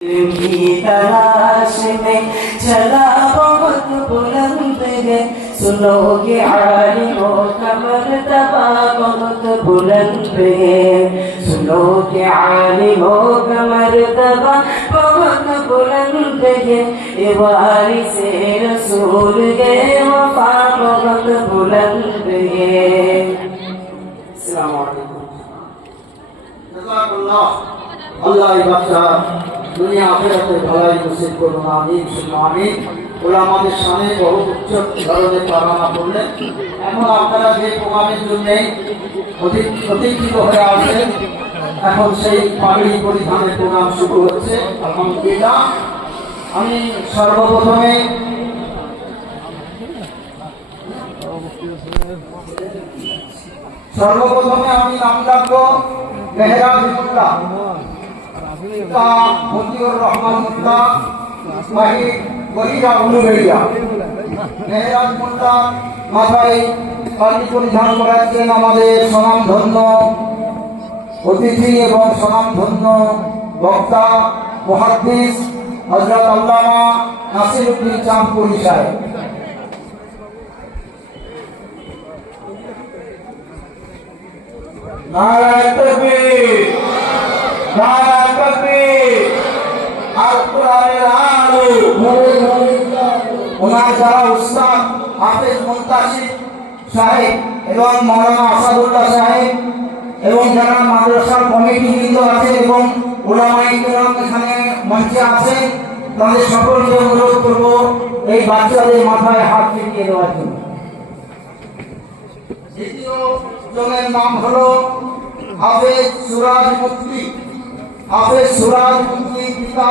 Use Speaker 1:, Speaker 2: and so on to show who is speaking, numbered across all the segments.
Speaker 1: की तलाश में चला बहुत बुलंद है सुनो कि आलिमों का मर्तबा बहुत बुलंद है सुनो कि आलिमों का मर्तबा बहुत बुलंद है ये वारिस रसूल है वफा बहुत बुलंद है अस्सलाम वालेकुम
Speaker 2: দুনিয়া আখেরাতে ভালাই নসিব করুন, আমিন আমিন। ওরা আমাদের সামনে বহু উচ্চ ধরনের প্রার্থনা করলেন। এখন আপনারা যে প্রোগ্রামের জন্য প্রতীক্ষিত হয়ে আছেন এখন সেই পাগড়ি পরিধানের প্রোগ্রাম শুরু হচ্ছে। আলহামদুলিল্লাহ। আমি সর্বপ্রথমে সর্বপ্রথমে আমি নাম ডাকবো মেহরাজ মুল্লা তা মতিউর রহমান মুল্লা মাহির বলিরা উলুবেড়িয়া মেহরাজ মুল্লা মাথায় পাল্লি পরিধান করাচ্ছেন আমাদের স্বনামধন্য অতিথি এবং স্বনামধন্য বক্তা মহাদ্দিস হজরত আল্লামা নাসিরুদ্দিন চাঁদপুরি সাহেব। নারায়ণ আল আলো। ওনার যারা উস্তাদ, হাফেজ মুন্তাসির সাহেব এবং মৌলানা আসাদুল্লাহ সাহেব এবং যারা মাদ্রাসার কমিটি আছে এবং ওলামাই এখানে মঞ্চে আছেন, তাদের সকলকে অনুরোধ করব এই বাচ্চাদের মাথায় হাত ফিরিয়ে দেওয়ার জন্য। দ্বিতীয় জনের নাম হলো হাফেজ সুরাজ মুক্তি। হাফেজ সুরাজ মুক্তি পিতা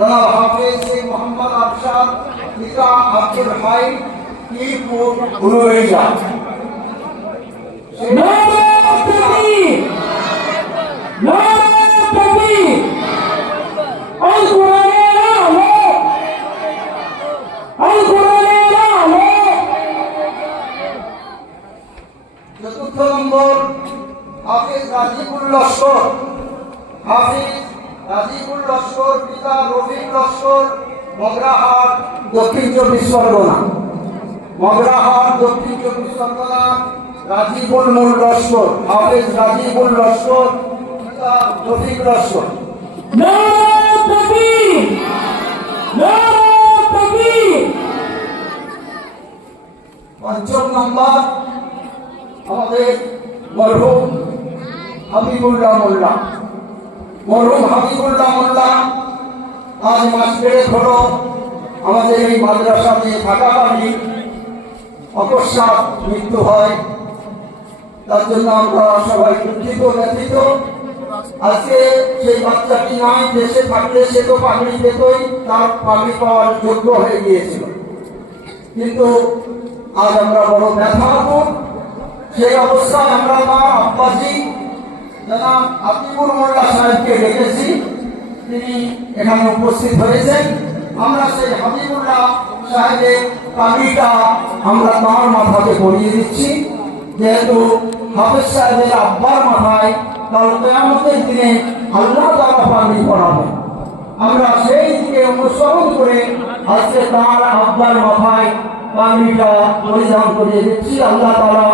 Speaker 2: জনাব হাফেজ শেখ মোহাম্মদ আরশাদ পিতা আব্দুল হাই কিপুর উলুবেড়িয়া চতুর্থ নম্বর, হাফিজ রাজিবুল লস্কর। হাফিজ রাজিবুল লস্কর পিতা রফিক লস্কর মগরাহাট দক্ষিণ চব্বিশ পরগনা। মগরাহাট দক্ষিণ চব্বিশ পরগনা রাজিবুল মূল লস্কর হাফিজ রাজিবুল লস্কর পিতা রফিক লস্কর। পঞ্চম নম্বর আমাদের মরহুম হাবিবুল্লাহ মোল্লা। মরহুম হাবিবুল্লাহ মোল্লা আজ মাস দেড়েক হলো আমাদের এই মাদ্রাসাতে থাকাকালীন অকস্মাৎ মৃত্যু হয়, তার জন্য আমরা সবাই দুঃখিত, ব্যথিত। আজকে সেই বাচ্চাটি নয় দেশে থাকলে সে তো পাগড়ি পেতই, তার পাগড়ি পাওয়ার যোগ্য হয়ে গিয়েছিল। কিন্তু আজ আমরা বড় ব্যথাতুর সেই অবস্থায় আমরা তার আব্বাজি জনাব আতিকুর মোল্লা সাহেবকে ডেকেছি তিনি এখানে উপস্থিত হয়েছেন। আমরা সেই হাবিবুল্লাহ সাহেবের পাগড়িটা আমরা তাঁর মাথাতে পরিয়ে দিচ্ছি। যেহেতু হাফেজ সাহেবের আব্বার মাথায় কাল কেয়ামতের দিনে আল্লাহ তারা পাগড়ি পড়াবে। আমরা সেই দিকে অনুসরণ করে আজকে তার আব্বার মাথায় পাগড়িটা পরিধান করিয়ে দিচ্ছি। আল্লাহ তারা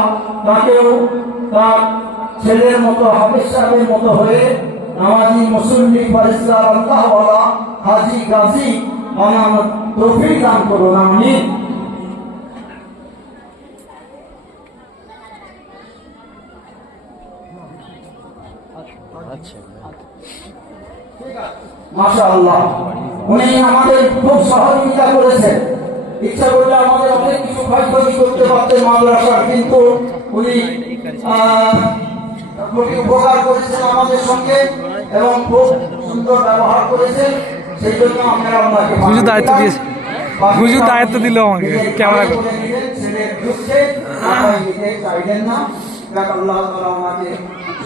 Speaker 2: তাকেও তার ছেলের মতো হাফিজ সাহেবের মতো হয়ে নামাজি মুসল্লি আল্লাহওয়ালা হাজি গাজী বানানোর তৌফিক দান করুন আমি মাশা আল্লাহ উনি আমাদের খুব সহযোগিতা করেছেন। ইচ্ছা করলে আমাদের অনেক কিছু ক্ষয়ক্ষতি করতে পারতেন মাদ্রাসার কিন্তু উনি খুবই উপকার করেছেন আমাদের সঙ্গে এবং খুব সুন্দর ব্যবহার করেছেন সেই জন্য আপনারা ওনাকে
Speaker 3: হুজুর দায়িত্ব দিয়েছে। হুজুর দায়িত্ব দিল আমাকে, ক্যামেরা
Speaker 2: চাইলেন না। আল্লাহ ওনাকে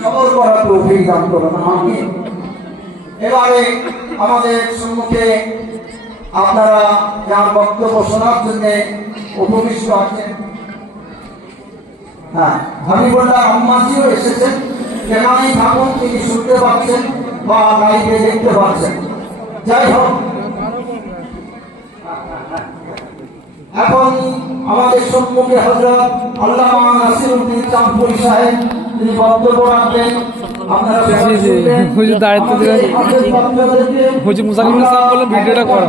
Speaker 2: সবর করার তৌফিক দান করুন আমিন। এবারে আমাদের সম্মুখে আপনারা যার বক্তব্য শোনার জন্য উপবিষ্ট আছেন। হ্যাঁ হাবিবুল্লাহ আম্মাজিও এসেছেন। যেখানেই থাকুন তিনি শুনতে পাচ্ছেন বা লাইভে দেখতে পাচ্ছেন? যাই হোক। এখন আমাদের সম্মুখে হজরত আল্লামা নাসির উদ্দিন চাঁদপুরি সাহেব তিনি বক্তব্য রাখবেন।
Speaker 3: ভিডিওটা করো।